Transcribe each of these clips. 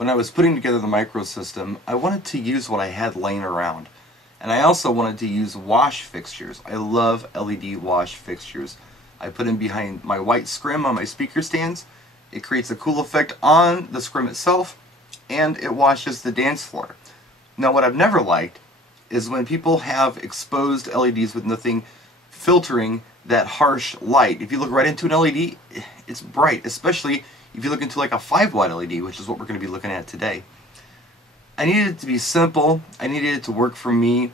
when I was putting together the micro system, I wanted to use what I had laying around. And I also wanted to use wash fixtures. I love LED wash fixtures. I put them behind my white scrim on my speaker stands. It creates a cool effect on the scrim itself, and it washes the dance floor. Now what I've never liked is when people have exposed LEDs with nothing filtering that harsh light. If you look right into an LED, it's bright, especially if you look into like a 5-watt LED, which is what we're going to be looking at today. I needed it to be simple, I needed it to work for me,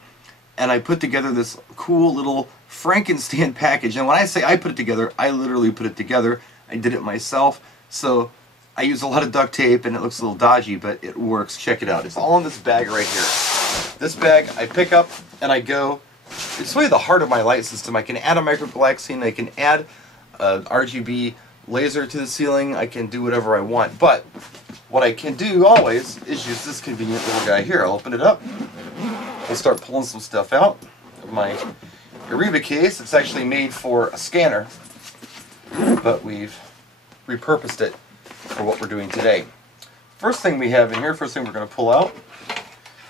and I put together this cool little Frankenstein package. And when I say I put it together, I literally put it together. I did it myself, so I use a lot of duct tape and it looks a little dodgy, but it works. Check it out. It's all in this bag right here. This bag I pick up and I go. It's really the heart of my light system. I can add a microgalaxine, I can add an RGB laser to the ceiling, I can do whatever I want. But what I can do always is use this convenient little guy here. I'll open it up. I'll start pulling some stuff out of my Ariba case. It's actually made for a scanner, but we've repurposed it for what we're doing today. First thing we have in here, first thing we're going to pull out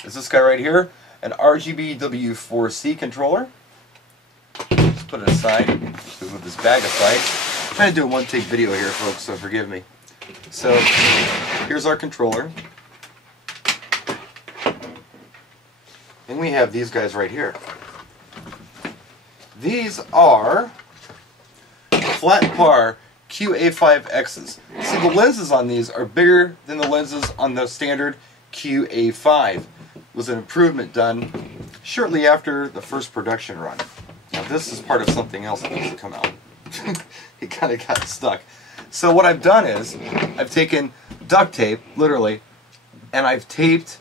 is this guy right here, an RGB W4C controller. Just put it aside. Just move this bag aside. I'm trying to do a one-take video here, folks, so forgive me. So here's our controller. And we have these guys right here. These are flat par QA5Xs. See, the lenses on these are bigger than the lenses on the standard QA5. It was an improvement done shortly after the first production run. Now this is part of something else that needs to come out. It kind of got stuck. So what I've done is, I've taken duct tape, literally, and I've taped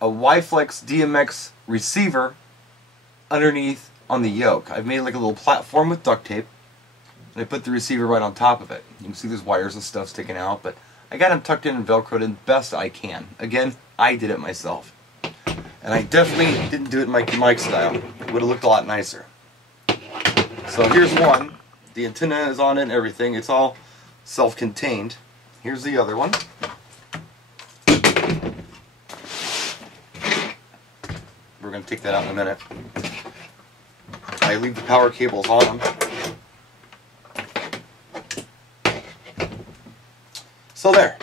a Y-Flex DMX receiver underneath on the yoke. I've made like a little platform with duct tape, and I put the receiver right on top of it. You can see there's wires and stuff sticking out, but I got them tucked in and velcroed in best I can. Again, I did it myself. And I definitely didn't do it in my mic style. It would have looked a lot nicer. So here's one. The antenna is on it and everything. It's all self-contained. Here's the other one. We're going to take that out in a minute. I leave the power cables on them. So there.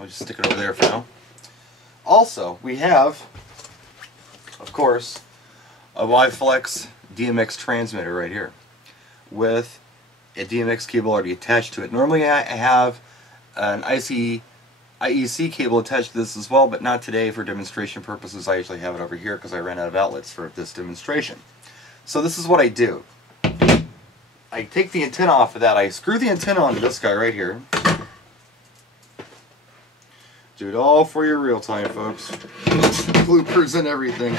I'll just stick it over there for now. Also, we have, of course, a Y-Flex DMX transmitter right here with a DMX cable already attached to it. Normally I have an IEC cable attached to this as well, but not today for demonstration purposes. I actually have it over here because I ran out of outlets for this demonstration. So this is what I do. I take the antenna off of that. I screw the antenna onto this guy right here. Do it all for your real time, folks. Bloopers and everything.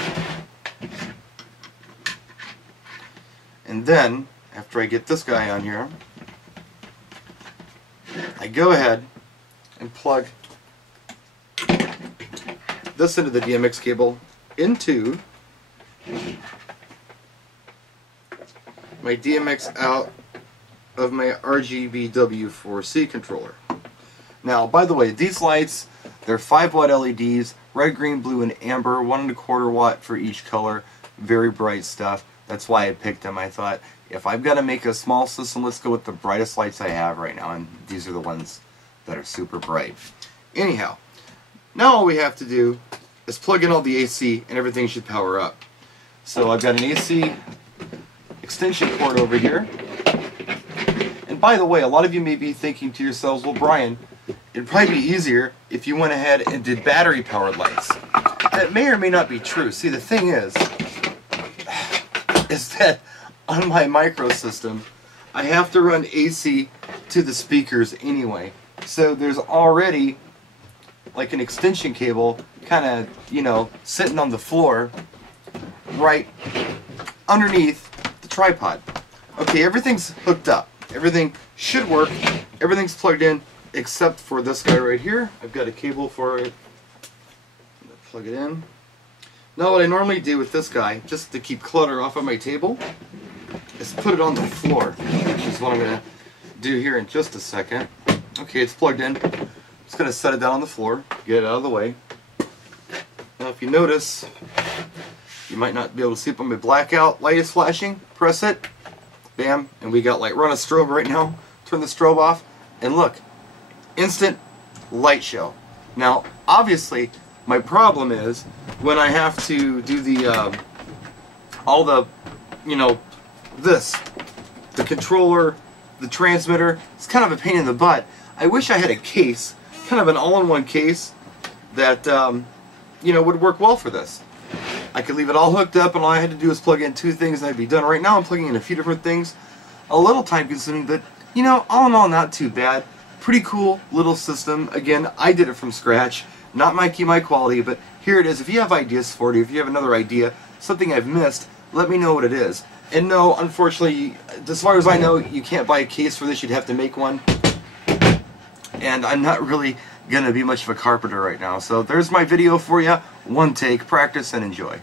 And then, after I get this guy on here, I go ahead and plug this into the DMX cable into my DMX out of my RGB W4C controller. Now, by the way, these lights, they're 5-watt LEDs, red, green, blue, and amber, 1 1/4 watt for each color. Very bright stuff. That's why I picked them. I thought, if I've got to make a small system, let's go with the brightest lights I have right now, and these are the ones that are super bright. Anyhow, now all we have to do is plug in all the AC and everything should power up. So I've got an AC extension cord over here. And by the way, a lot of you may be thinking to yourselves, well, Brian, it'd probably be easier if you went ahead and did battery-powered lights. That may or may not be true. See, the thing is that on my micro system, I have to run AC to the speakers anyway. So there's already like an extension cable kind of, you know, sitting on the floor right underneath the tripod. Okay, everything's hooked up. Everything should work. Everything's plugged in except for this guy right here. I've got a cable for it. I'm gonna plug it in. Now what I normally do with this guy, just to keep clutter off of my table, is put it on the floor, which is what I'm going to do here in just a second. Okay, it's plugged in. Just going to set it down on the floor, get it out of the way. Now if you notice, you might not be able to see it, but my blackout light is flashing. Press it, bam, and we got light. We're on a strobe right now. Turn the strobe off, and look, instant light show. Now, obviously, my problem is when I have to do the all the, you know, the controller, the transmitter. It's kind of a pain in the butt. I wish I had a case, kind of an all-in-one case that you know, would work well for this. I could leave it all hooked up, and all I had to do is plug in 2 things, and I'd be done. Right now, I'm plugging in a few different things. A little time-consuming, but you know, all in all, not too bad. Pretty cool little system. Again, I did it from scratch. Not my key, my quality, but here it is. If you have ideas for it, if you have another idea, something I've missed, let me know what it is. And no, unfortunately, as far as I know, you can't buy a case for this. You'd have to make one. And I'm not really going to be much of a carpenter right now. So there's my video for you. One take, practice, and enjoy.